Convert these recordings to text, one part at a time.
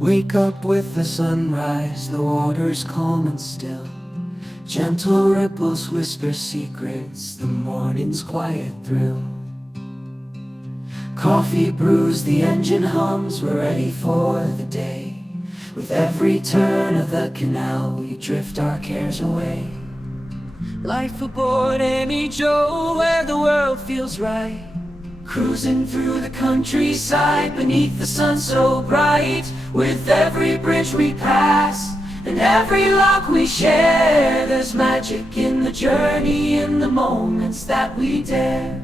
Wake up with the sunrise, the water's calm and still. Gentle ripples whisper secrets, the morning's quiet thrill. Coffee brews, the engine hums, we're ready for the day. With every turn of the canal, we drift our cares away. Life aboard AmyJo, where the world feels right. Cruising through the countryside, beneath the sun so bright. With every bridge we pass, and every lock we share, there's magic in the journey, in the moments that we dare.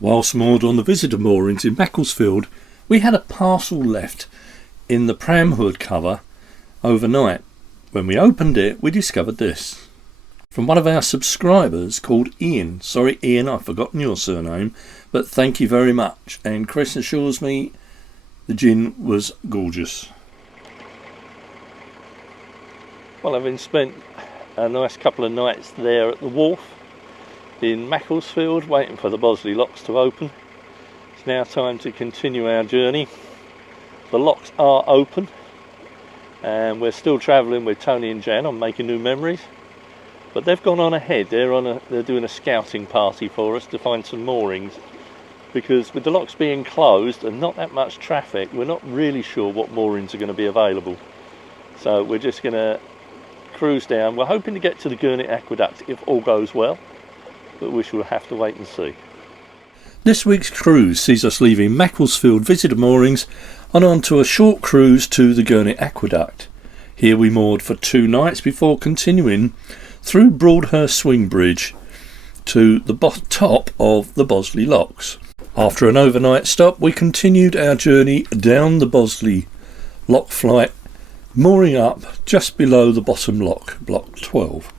Whilst moored on the visitor moorings in Macclesfield, we had a parcel left in the pram hood cover overnight. When we opened it, we discovered this. From one of our subscribers called Ian. Sorry Ian, I've forgotten your surname, but thank you very much. And Chris assures me the gin was gorgeous. Well, having spent a nice couple of nights there at the wharf in Macclesfield waiting for the Bosley Locks to open, it's now time to continue our journey. The locks are open and we're still travelling with Tony and Jan on Making New Memories, but they've gone on ahead. They're doing a scouting party for us to find some moorings, because with the locks being closed and not that much traffic, we're not really sure what moorings are going to be available. So we're just going to cruise down. We're hoping to get to the Gurney Aqueduct if all goes well, but we shall have to wait and see. This week's cruise sees us leaving Macclesfield visitor moorings and on to a short cruise to the Gurney Aqueduct. Here we moored for 2 nights before continuing through Broadhurst Swing Bridge to the top of the Bosley Locks. After an overnight stop, we continued our journey down the Bosley Lock flight, mooring up just below the bottom lock, block 12.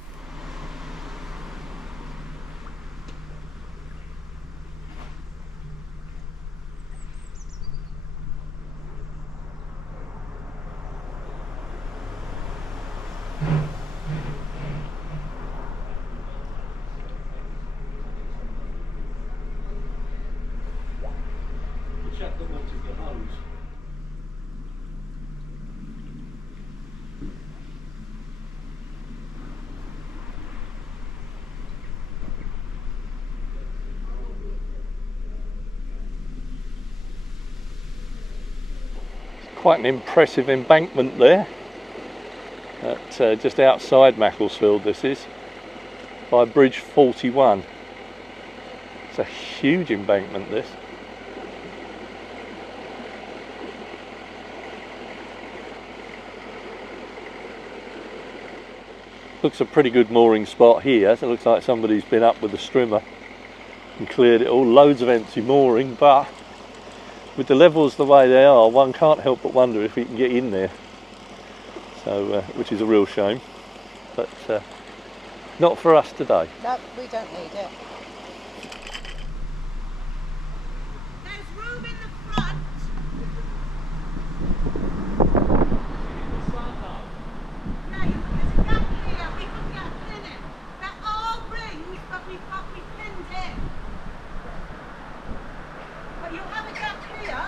Quite an impressive embankment there, at, just outside Macclesfield this is, by Bridge 41. It's a huge embankment this. Looks a pretty good mooring spot here. It looks like somebody's been up with a strimmer and cleared it all. Loads of empty mooring, but with the levels the way they are, one can't help but wonder if we can get in there. So, which is a real shame, but not for us today. No, we don't need it. There's room in the front. Yeah, there's a gap here. We can get in it. They're all rings, but we've pinned it. But you'll have a gap here.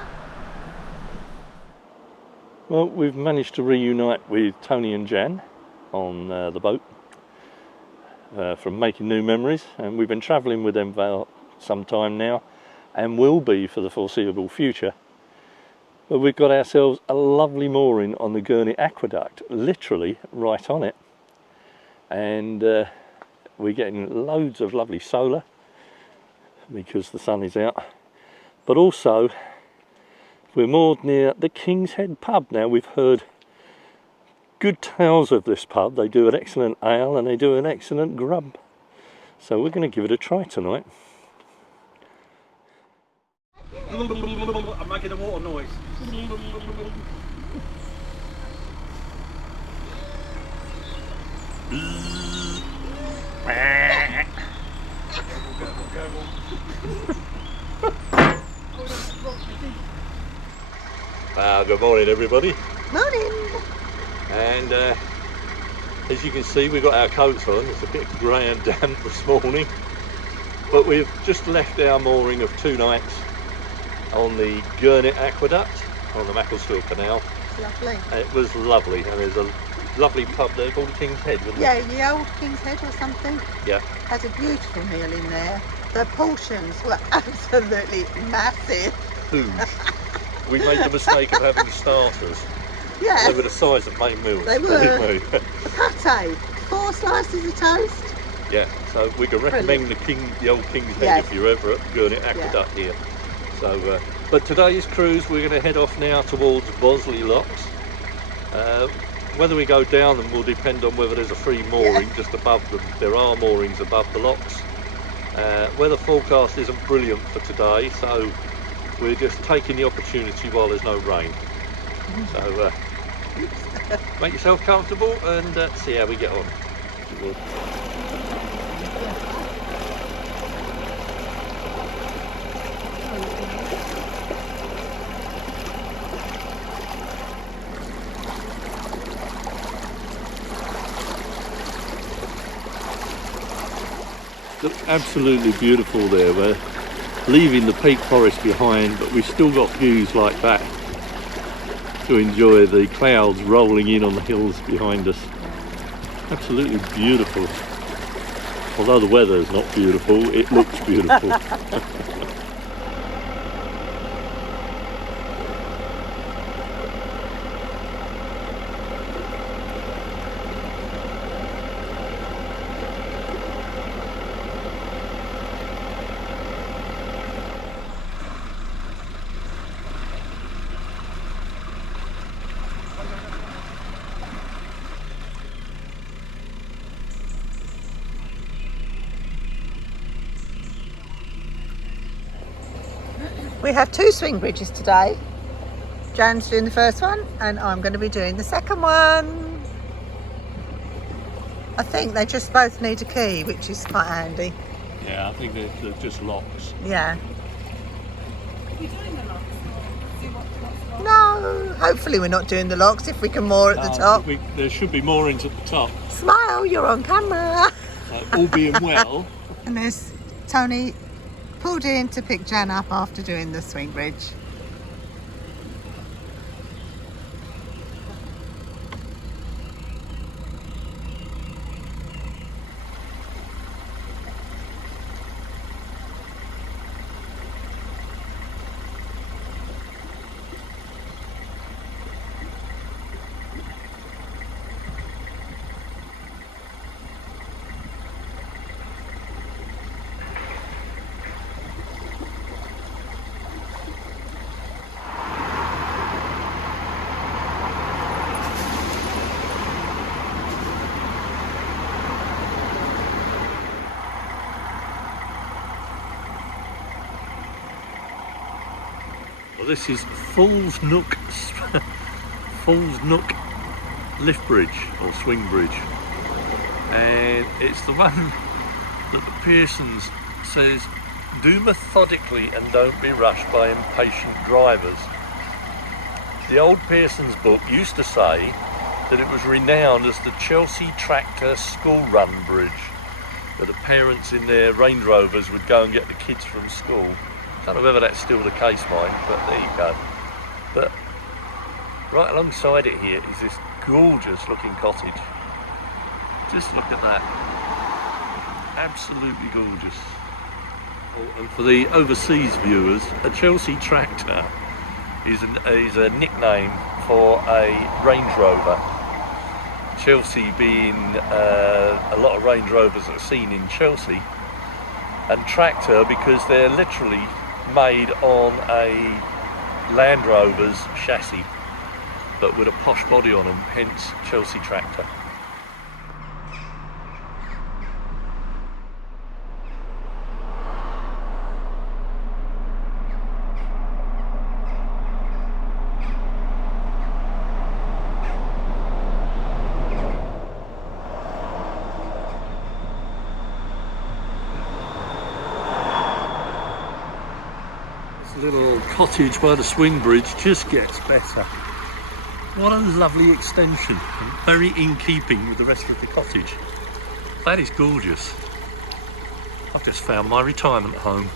Well, we've managed to reunite with Tony and Jan on the boat from Making New Memories, and we've been travelling with them for some time now and will be for the foreseeable future. But we've got ourselves a lovely mooring on the Gurney Aqueduct, literally right on it, and we're getting loads of lovely solar because the sun is out, but also we're moored near the King's Head pub. Now, we've heard good tales of this pub. They do an excellent ale and they do an excellent grub. So we're going to give it a try tonight. I'm making a water noise. Good morning everybody. Morning. And As you can see, we've got our coats on. It's a bit grey and damp this morning, but we've just left our mooring of 2 nights on the Gurnet Aqueduct on the Macclesfield Canal. It's lovely. It was lovely, and there's a lovely pub there called King's Head, wasn't Yeah, it? the old King's Head or something. Yeah. Had a beautiful meal in there. The portions were absolutely massive. Huge. We made the mistake of having starters. Yeah. They were the size of main meals. They were. didn't we? Pate, 4 slices of toast. Yeah, so we can recommend the old King's Head Yes. if you're ever at Gurnet Aqueduct here. So, but today's cruise, we're going to head off now towards Bosley Locks. Whether we go down them will depend on whether there's a free mooring just above them. There are moorings above the locks. Weather forecast isn't brilliant for today, so we're just taking the opportunity while there's no rain. So make yourself comfortable and see how we get on. Looks absolutely beautiful there. We're leaving the peak forest behind, but we've still got views like that to enjoy, the clouds rolling in on the hills behind us. Absolutely beautiful. Although the weather is not beautiful, it looks beautiful. We have 2 swing bridges today. Jan's doing the first one and I'm going to be doing the second one. I think they just both need a key, which is quite handy. Yeah, I think they're just locks. Yeah. Are we doing the locks or see what's locked? No, hopefully we're not doing the locks if we can moor at the top. There should be moorings at the top. Smile, you're on camera. All being well. And there's Tony pulled in to pick Jan up after doing the swing bridge. Well, this is Falls Nook lift bridge or swing bridge, and it's the one that the Pearsons says do methodically and don't be rushed by impatient drivers. The old Pearsons book used to say that it was renowned as the Chelsea Tractor School Run Bridge, where the parents in their Range Rovers would go and get the kids from school. I don't know whether that's still the case, mind, but there you go. But right alongside it here is this gorgeous looking cottage. Just look at that. Absolutely gorgeous. Oh, and for the overseas viewers, a Chelsea Tractor is a nickname for a Range Rover. Chelsea being a lot of Range Rovers that are seen in Chelsea, and Tractor because they're literally made on a Land Rover's chassis, but with a posh body on them, hence Chelsea Tractor. Little cottage by the swing bridge just gets better. What a lovely extension, and very in keeping with the rest of the cottage. That is gorgeous. I've just found my retirement home.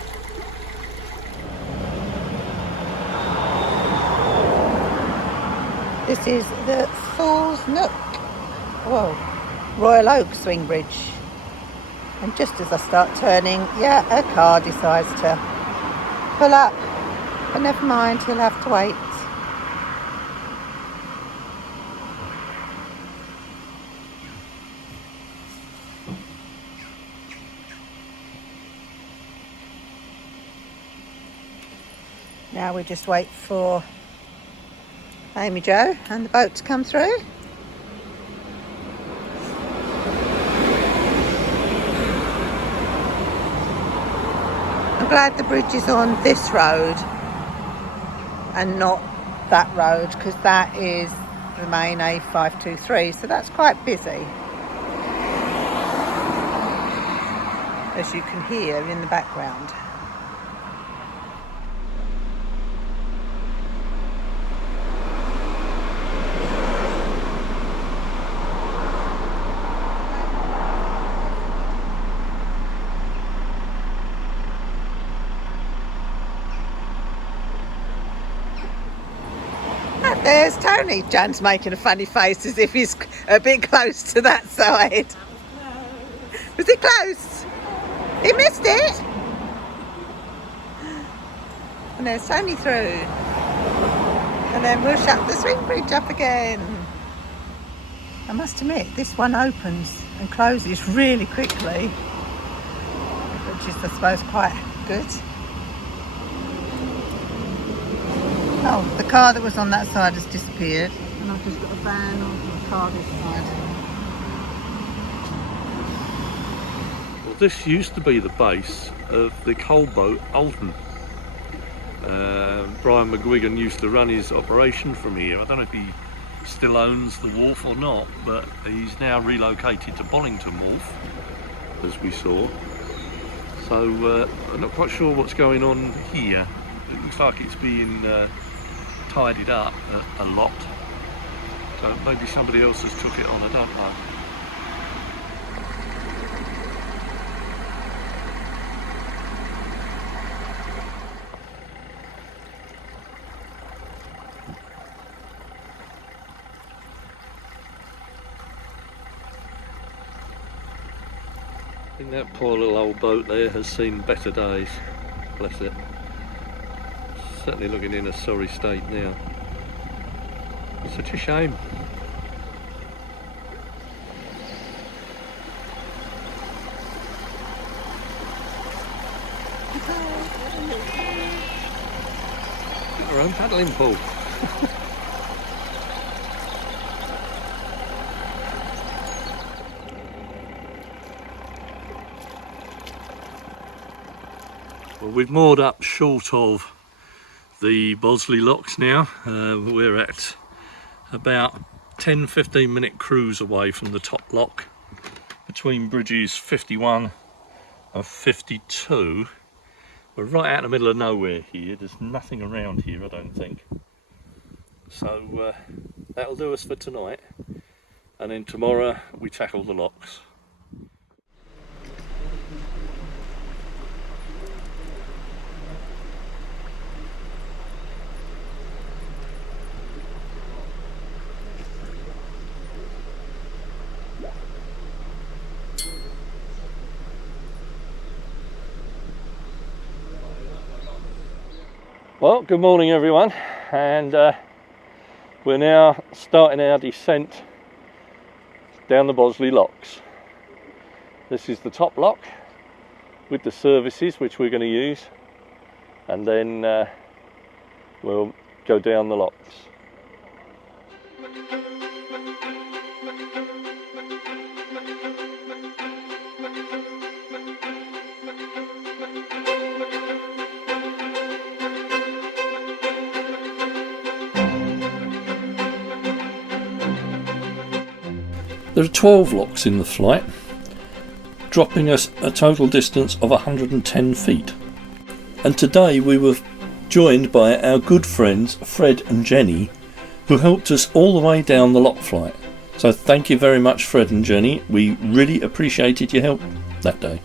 This is the Falls Nook, well, Royal Oak swing bridge. And just as I start turning, yeah, a car decides to pull up. But never mind, he'll have to wait. Now we just wait for AmyJo and the boat to come through. I'm glad the bridge is on this road and not that road, because that is the main A523, so that's quite busy, as you can hear in the background. There's Tony. Jan's making a funny face as if he's a bit close to that side. Was it close? He missed it. And there's Tony through. And then we'll shut the swing bridge up again. I must admit, this one opens and closes really quickly, which is, I suppose, quite good. Oh, the car that was on that side has disappeared, and I've just got a van on the car this side. Well, this used to be the base of the coal boat Alton. Brian McGuigan used to run his operation from here. I don't know if he still owns the wharf or not, but he's now relocated to Bollington Wharf, as we saw. So I'm not quite sure what's going on here. It looks like it's being tidied up a lot, so maybe somebody else has took it on, I don't know. I think that poor little old boat there has seen better days, bless it. Certainly looking in a sorry state now. Such a shame. Got our own paddling pool. Well, we've moored up short of the Bosley Locks now. We're at about 10-15 minute cruise away from the top lock, between bridges 51 and 52. We're right out in the middle of nowhere here. There's nothing around here, I don't think. So that'll do us for tonight, and then tomorrow we tackle the locks. Well, good morning everyone, and we're now starting our descent down the Bosley Locks. This is the top lock with the services which we're going to use, and then we'll go down the locks. There are 12 locks in the flight, dropping us a total distance of 110 feet. And today we were joined by our good friends Fred and Jenny, who helped us all the way down the lock flight. So thank you very much, Fred and Jenny. We really appreciated your help that day.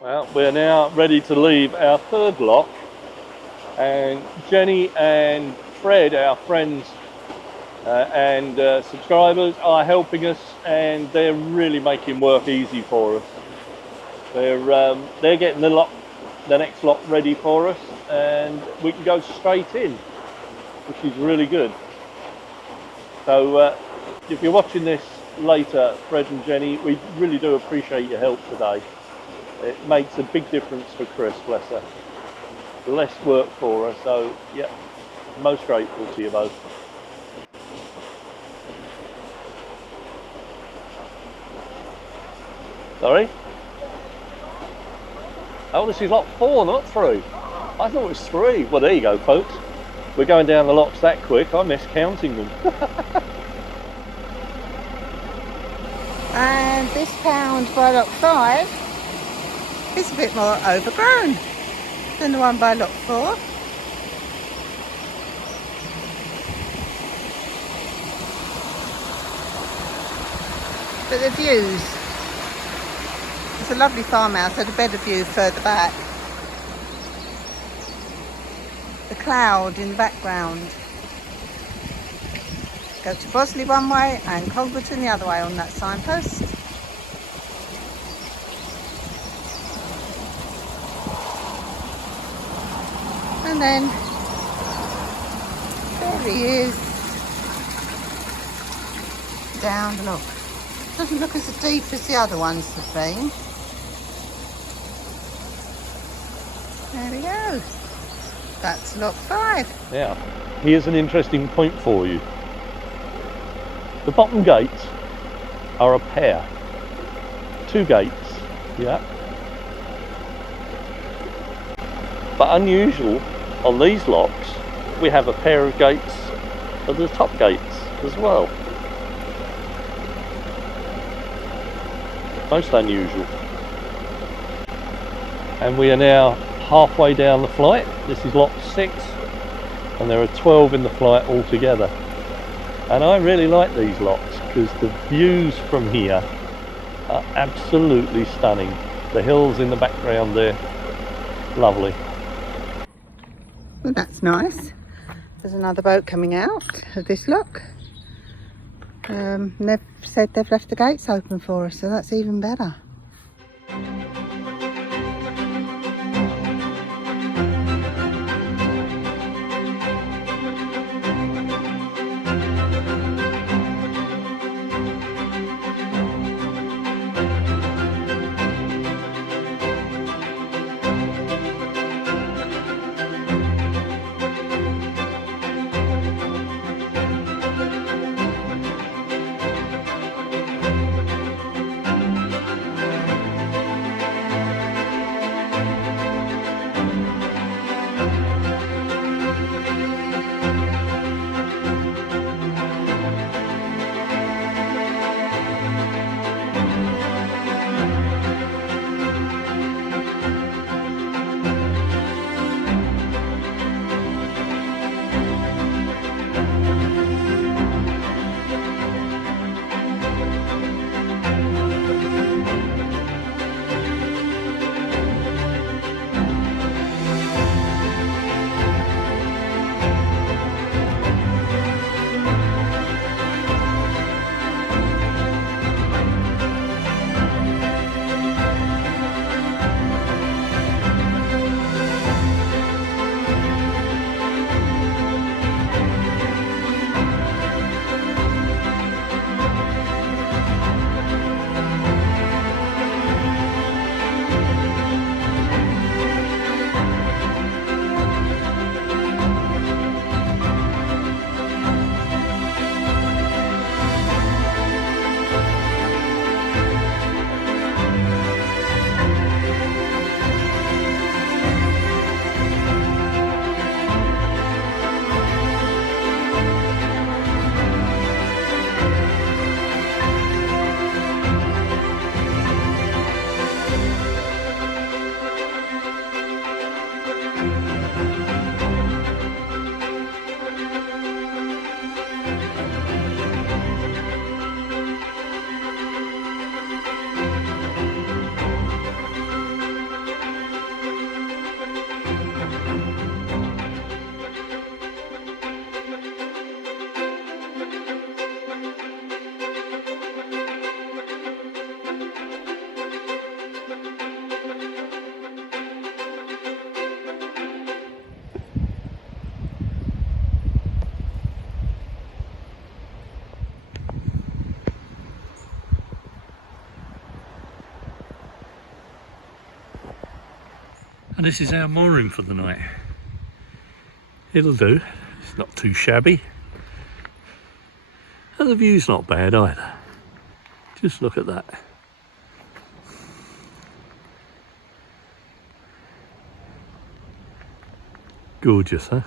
Well, we're now ready to leave our third lock, and Jenny and Fred, our friends and subscribers, are helping us, and they're really making work easy for us. They're getting the next lock ready for us, and we can go straight in, which is really good. So if you're watching this later, Fred and Jenny, we really do appreciate your help today. It makes a big difference for Chris, bless her. Less work for her, so yeah, most grateful to you both. Sorry? Oh, this is lock 4, not 3. I thought it was 3. Well, there you go, folks. We're going down the locks that quick, I missed counting them. And this pound by lock 5 is a bit more overgrown than the one by lock 4. But the views, it's a lovely farmhouse, had a better view further back. The cloud in the background. Go to Bosley one way and Congleton the other way on that signpost. And then there he is, down the lock. Doesn't look as deep as the other ones have been. There we go. That's lock 5. Now, here's an interesting point for you. The bottom gates are a pair. 2 gates, yeah. But unusual, on these locks, we have a pair of gates at the top gates as well. Most unusual. And we are now halfway down the flight. This is lock 6, and there are 12 in the flight altogether. And I really like these locks because the views from here are absolutely stunning. The hills in the background there, lovely. Well, that's nice. There's another boat coming out of this lock. They've said they've left the gates open for us, so that's even better. And this is our mooring for the night. It'll do, it's not too shabby. And the view's not bad either. Just look at that. Gorgeous, huh?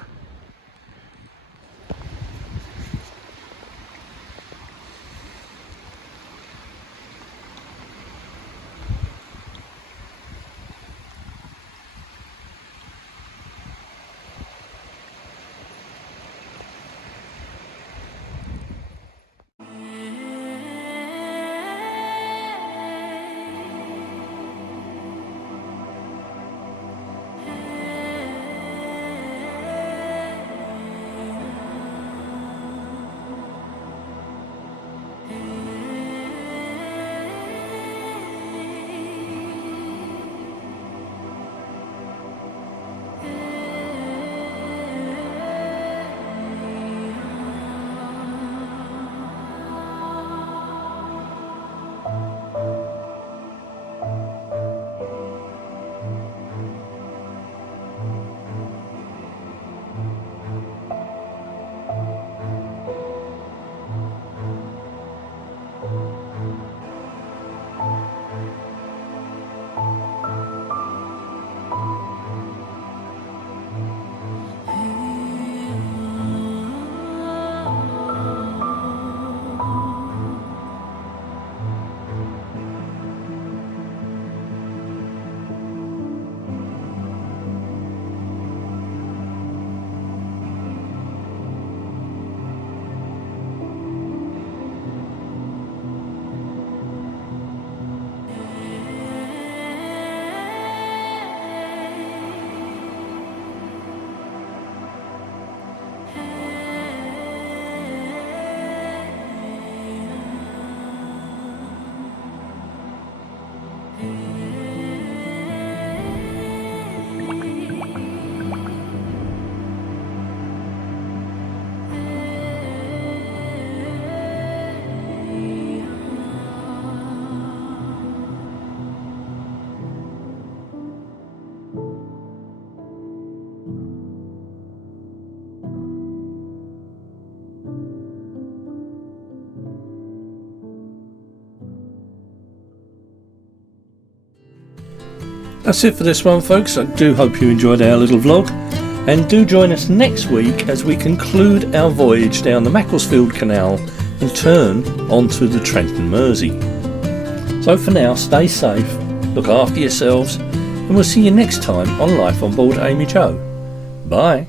That's it for this one, folks. I do hope you enjoyed our little vlog, and do join us next week as we conclude our voyage down the Macclesfield Canal and turn onto the Trenton Mersey. So for now, stay safe, look after yourselves, and we'll see you next time on Life on Board AmyJo. Bye.